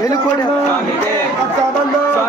వెనుకోడు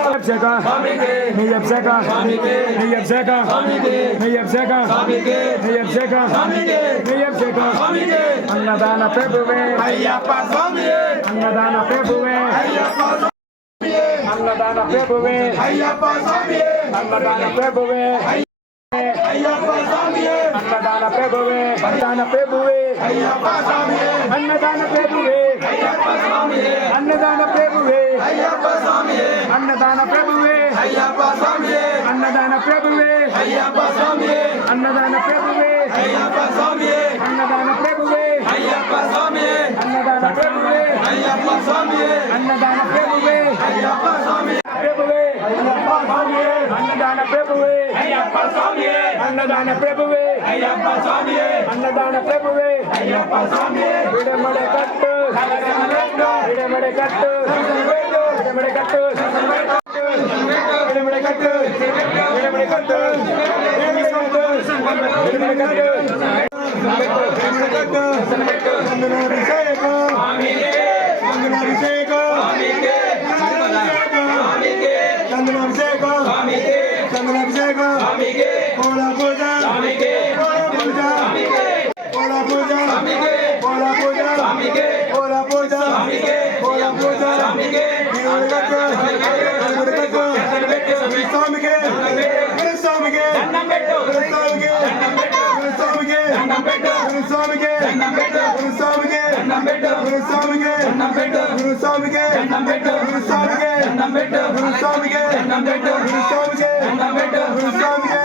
Yapsaka, ne yapsaka, ne yapsaka, ne yapsaka, ne yapsaka, ne yapsaka, अन्नदान प्रभुवे अय्यप्पा स्वामी अन्नदान प्रभुवे अय्यप्पा स्वामी अन्नदान प्रभुवे अय्यप्पा स्वामी अन्नदान प्रभुवे अय्यप्पा स्वामी अन्नदान प्रभुवे अन्नदान प्रभुवे अय्यप्पा स्वामी अन्नदान प्रभुवे अय्यप्पा स्वामी अन्नदान प्रभुवे अय्यप्पा అన్నదాన ప్రభువే అయ్యప్ప స్వామియే అన్నదాన ప్రభువే అయ్యప్ప స్వామియే అన్నదాన ప్రభువే అయ్యప్ప స్వామియే అన్నదాన ప్రభువే అయ్యప్ప స్వామియే అన్నదాన ప్రభువే అయ్యప్ప స్వామియే అన్నదాన ప్రభువే అయ్యప్ప స్వామియే ప్రభువే అయ్యప్ప స్వామియే అన్నదాన ప్రభువే అయ్యప్ప స్వామియే అన్నదాన ప్రభువే అయ్యప్ప స్వామియే అన్నదాన ప్రభువే అయ్యప్ప స్వామియే విడమడ కట్టు విడమడ కట్టు Hola, hola. ಸ್ವಾಮಿಗೆ ಸ್ವಾಮಿಗೆ ಸ್ವಾಮಿಗೆ ಸ್ವಾಮಿಗೆ ಗುರುಸ್ವಾಮಿಗೆ ಗುರುಸ್ವಾಮಿಗೆ ಗುರುಸ್ವಾಮಿಗೆ ಗುರುಸ್ವಾಮಿಗೆ ಗುರುಸ್ವಾಮಿಗೆ ಗುರುಸ್ವಾಮಿಗೆ ಗುರುಸ್ವಾಮಿಗೆ ಗುರುಸ್ವಾಮಿಗೆ